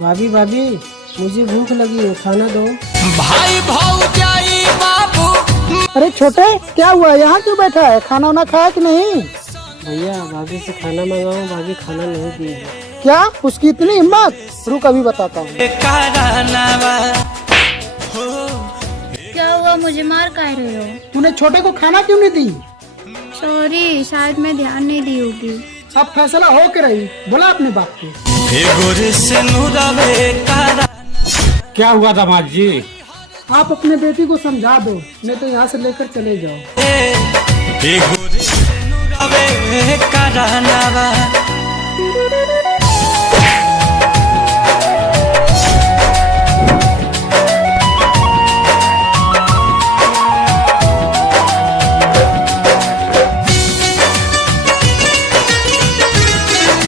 भाभी भाभी मुझे भूख लगी है, खाना दो। भाई भौजाई बाबू। अरे छोटे क्या हुआ, यहाँ क्यों बैठा है? खाना वाना खाया कि नहीं? भैया भाभी से खाना मंगाओ, भाभी खाना नहीं दी है। क्या उसकी इतनी हिम्मत? रुक अभी बताता हूँ। क्या हुआ, मुझे मार काहे रहे हो? तूने छोटे को खाना क्यों नहीं दी? सॉरी, शायद मैं ध्यान नहीं दी होगी। सब फैसला हो के रही, बोला अपने बाप को। क्या हुआ दामाद जी? आप अपने बेटी को समझा दो, नहीं तो यहाँ से लेकर चले जाओ।